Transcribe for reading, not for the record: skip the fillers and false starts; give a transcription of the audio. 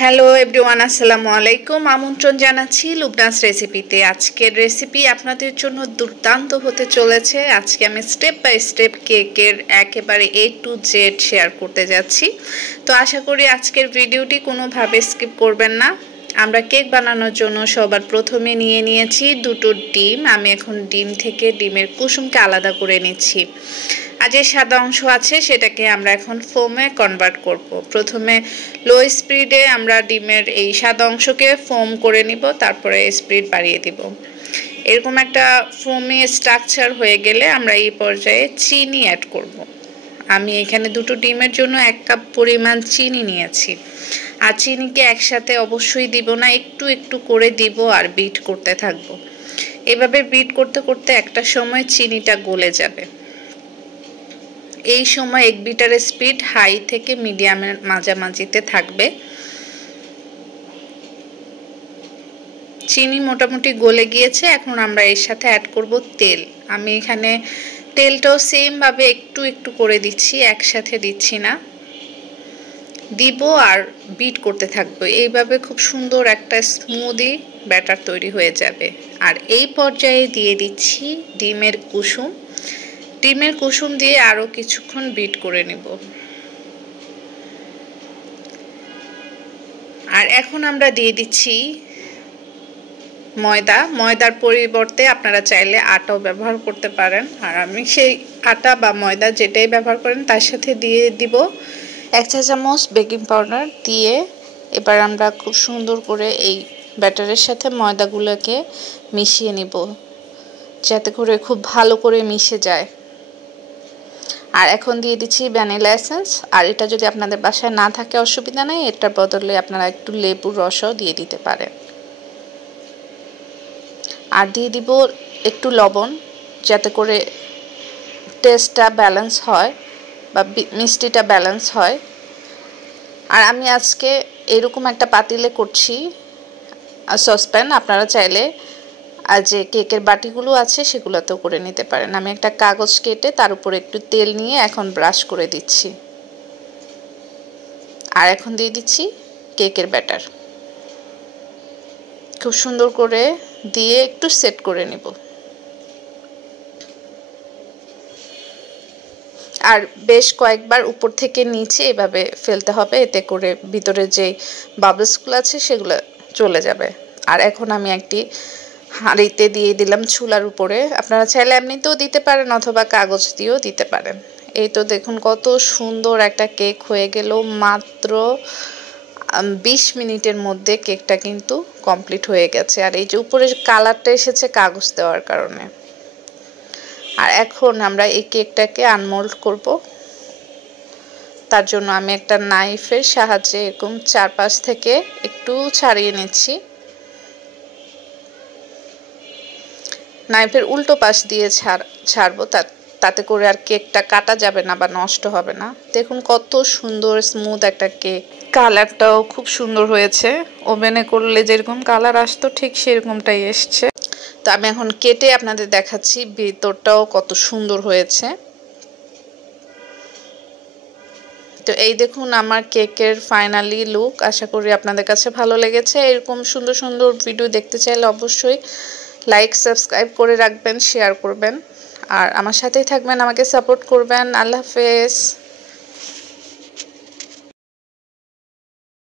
Hello everyone, আসসালামু আলাইকুম। আমন্ত্রণ জানাচ্ছি লুবনাস রেসিপিতে। আজকের রেসিপি আপনাদের জন্য দুর্দান্ত হতে চলেছে। আজকে আমি স্টেপ বাই স্টেপ কেকের একেবারে A to Z শেয়ার করতে যাচ্ছি। তো আশা করি আজকের ভিডিওটি কোনোভাবে স্কিপ করবেন না। আমরা কেক বানানোর জন্য সবার প্রথমে নিয়ে নিয়েছি দুটো ডিম। আমি এখন ডিম থেকে ডিমের কুসুমকে আলাদা করে নিচ্ছি। আর যে সাদা অংশ আছে সেটাকে আমরা এখন ফোমে কনভার্ট করব। প্রথমে লো স্পিডে আমরা ডিমের এই সাদা অংশকে ফোম করে নিব, তারপরে স্পিড বাড়িয়ে দিব। এরকম একটা ফোমি স্ট্রাকচার হয়ে গেলে আমরা এই পর্যায়ে চিনি অ্যাড করব। আমি এখানে দুটো ডিমের জন্য 1 কাপ পরিমাণ চিনি নিয়েছি। আর চিনিকে একসাথে অবশ্যই দিব না, একটু একটু করে দিব আর বিট করতে থাকব। এভাবে বিট করতে করতে একটা সময় চিনিটা গলে যাবে। এই সময় এক বিটারের স্পিড হাই থেকে মিডিয়ামের মাঝামাঝিতে থাকবে। চিনি মোটামুটি গলে গিয়েছে। এখন আমরা এর সাথে অ্যাড করব তেল। আমি এখানে তেলটাও সেম ভাবে একটু একটু করে দিচ্ছি, একসাথে দিচ্ছি না। দিব আর বিট করতে থাকবো। এইভাবে খুব সুন্দর একটা স্মুদি ব্যাটার তৈরি হয়ে যাবে। আর এই পর্যায়ে দিয়ে দিচ্ছি ডিমের কুসুম। ডিমের কুসুম দিয়ে আরো কিছুক্ষণ বিট করে নিব। আর এখন আমরা দিয়ে দিচ্ছি ময়দা। ময়দার পরিবর্তে আপনারা চাইলে আটাও ব্যবহার করতে পারেন। আর আমি সেই আটা বা ময়দা যেটাই ব্যবহার করেন তার সাথে দিয়ে দিব 1 চা চামচ বেকিং পাউডার। দিয়ে এবার আমরা খুব সুন্দর করে এই ব্যাটারের সাথে ময়দাগুলোকে মিশিয়ে নিব, যাতে করে খুব ভালো করে মিশে যায়। আর এখন দিয়ে দিচ্ছি ভ্যানিলা এসেন্স। আর এটা যদি আপনাদের বাসায় না থাকে অসুবিধা নেই, এটার বদলে আপনারা একটু লেবুর রসও দিয়ে দিতে পারেন। আর দিয়ে দিব একটু লবণ, যাতে করে টেস্টটা ব্যালেন্স হয় বা মিষ্টিটা ব্যালেন্স হয়। আর আমি আজকে এরকম একটা পাতিলে করছি, সসপ্যান। আপনারা চাইলে আর যে কেকের বাটিগুলো আছে সেগুলোতেও করে নিতে পারেন। আমি একটা কাগজ কেটে তার উপরে একটু তেল নিয়ে এখন ব্রাশ করে দিচ্ছি। আর এখন দিয়ে দিচ্ছি কেকের ব্যাটার। খুব সুন্দর করে দিয়ে একটু সেট করে নিব। আর বেশ কয়েকবার উপর থেকে নিচে এভাবে ফেলতে হবে, এতে করে ভিতরে যে বাবলসগুলো আছে সেগুলো চলে যাবে। আর এখন আমি একটি হাঁড়িতে দিয়ে দিলাম চুলার উপরে। আপনারা চাইলে এমনিতেও দিতে পারেন অথবা কাগজ দিয়েও দিতে পারেন। এই তো দেখুন কত সুন্দর একটা কেক হয়ে গেল। মাত্র 20 মিনিটের মধ্যে কেকটা কিন্তু কমপ্লিট হয়ে গেছে। আর এই যে উপরে কালারটা এসেছে কাগজ দেওয়ার কারণে। আর এখন আমরা এই কেকটাকে আনমোল্ড করব। তার জন্য আমি একটা নাইফের সাহায্যে এরকম চারপাশ থেকে একটু ছাড়িয়ে নিচ্ছি। নাইফের উল্টো পাশ দিয়ে ছাড়বো, তাতে করে আর কেকটা কাটা যাবে না বা নষ্ট হবে না। দেখুন কত সুন্দর স্মুথ একটা কেক। কালারটাও খুব সুন্দর হয়েছে। ওভেনে করলে যেরকম কালার আসতো ঠিক সেরকমটাই এসছে। তো আমি এখন কেটে আপনাদের দেখাচ্ছি ভিতরটাও কত সুন্দর হয়েছে। তো এই দেখুন আমার কেকের ফাইনালি লুক। আশা করি আপনাদের কাছে ভালো লেগেছে। এরকম সুন্দর সুন্দর ভিডিও দেখতে চাইলে অবশ্যই লাইক সাবস্ক্রাইব করে রাখবেন, শেয়ার করবেন আর আমার সাথেই থাকবেন, আমাকে সাপোর্ট করবেন। আল্লাহ হাফেজ।